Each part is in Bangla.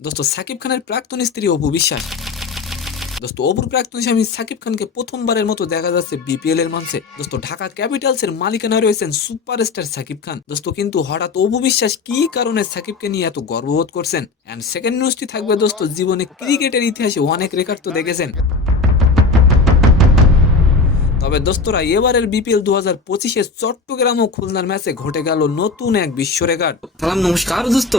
দোস্ত সাকিব খানের প্রাক্তন স্ত্রী অপু বিশ্বাস। দোস্ত অপুর প্রাক্তন স্বামী সাকিব খানকে প্রথমবারের মতো দেখা যাচ্ছে বিপিএল এর মঞ্চে। দোস্ত ঢাকা ক্যাপিটালস এর মালিকানা রয়েছেন সুপারস্টার সাকিব খান। দোস্ত কিন্তু হঠাৎ অপু বিশ্বাস কি কারণে সাকিবকে নিয়ে এত গর্ববোধ করছেন, এন্ড সেকেন্ড নিউজটি থাকবে দোস্ত জীবনে ক্রিকেটের ইতিহাসে অনেক রেকর্ড তো দেখেছেন, তবে দোস্তরা এবারের বিপিএল 2025-এ চট্টগ্রাম ও খুলনার ম্যাচে ঘটে গেল নতুন এক বিশ্ব রেকর্ড। সালাম নমস্কার দোস্ত।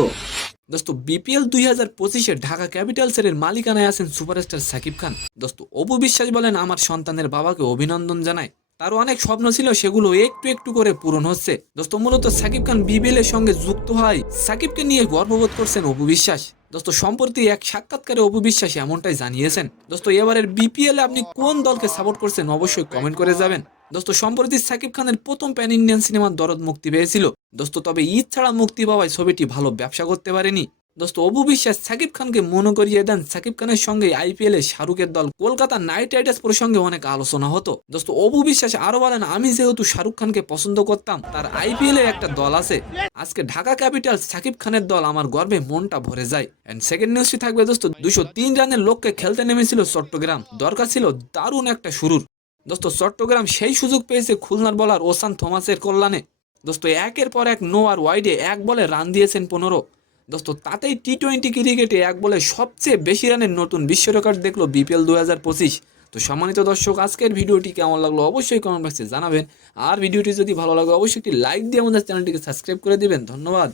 দোস্ত বিপিএল 2025-এ ঢাকা ক্যাপিটালসের মালিকানায় আছেন সুপারস্টার সাকিব খান। দোস্ত অপু বিশ্বাস বলেন, আমার সন্তানের বাবাকে অভিনন্দন জানায়, তারও অনেক স্বপ্ন ছিল, সেগুলো একটু একটু করে পূরণ হচ্ছে। দোস্ত মূলত সাকিব খান বিপিএল এর সঙ্গে যুক্ত হয় সাকিবকে নিয়ে গর্ববোধ করছেন অপু বিশ্বাস। দোস্ত সম্প্রতি এক সাক্ষাৎকারে অপু বিশ্বাস এমনটাই জানিয়েছেন। দোস্ত এবারের বিপিএল এ আপনি কোন দলকে সাপোর্ট করছেন অবশ্যই কমেন্ট করে যাবেন। দোস্ত সম্প্রতি সাকিব খানের প্রথম প্যান ইন্ডিয়ান সিনেমার দরদ মুক্তি পেয়েছিল দোস্ত, তবে ঈদ ছাড়া মুক্তি পাওয়ায় ছবিটি ভালো ব্যবসা করতে পারেনি। দোস্ত অপু বিশ্বাস সাকিব খানকে মনে করিয়ে দেন সাকিব খানের সঙ্গে আইপিএল এ শাহরুখের দল কলকাতা নাইট রাইডার্স প্রসঙ্গে অনেক আলোচনা হতো। দোস্ত অপু বিশ্বাস আরো বলেন, আমি যেহেতু শাহরুখ খানকে পছন্দ করতাম, তার আইপিএল এর একটা দল আছে, আজকে ঢাকা ক্যাপিটালস সাকিব খানের দল, আমার গর্বে মনটা ভরে যায়। এন্ড সেকেন্ড নিউজটি থাকবে দোস্ত 203 রানের লক্ষ্যে খেলতে নেমেছিল চট্টগ্রাম, দরকার ছিল দারুণ একটা শুরুর। দোস্ত চট্টগ্রাম সেই সুযোগ পেয়েছে খুলনার বলার ওসান থমাসের কল্যাণে। দোস্ত একের পর এক নো আর ওয়াইডে এক বলে রান দিয়েছেন 15। দোস্ত তাতেই টি-20 ক্রিকেটে এক বলে সবচেয়ে বেশি রানের নতুন বিশ্ব রেকর্ড দেখলো বিপিএল 2025। তো সম্মানিত দর্শক, আজকের ভিডিওটি কেমন লাগলো অবশ্যই কমেন্ট বক্সে জানাবেন, আর ভিডিওটি যদি ভালো লাগে অবশ্যই একটি লাইক দিয়ে আমাদের চ্যানেলটিকে সাবস্ক্রাইব করে দিবেন। ধন্যবাদ।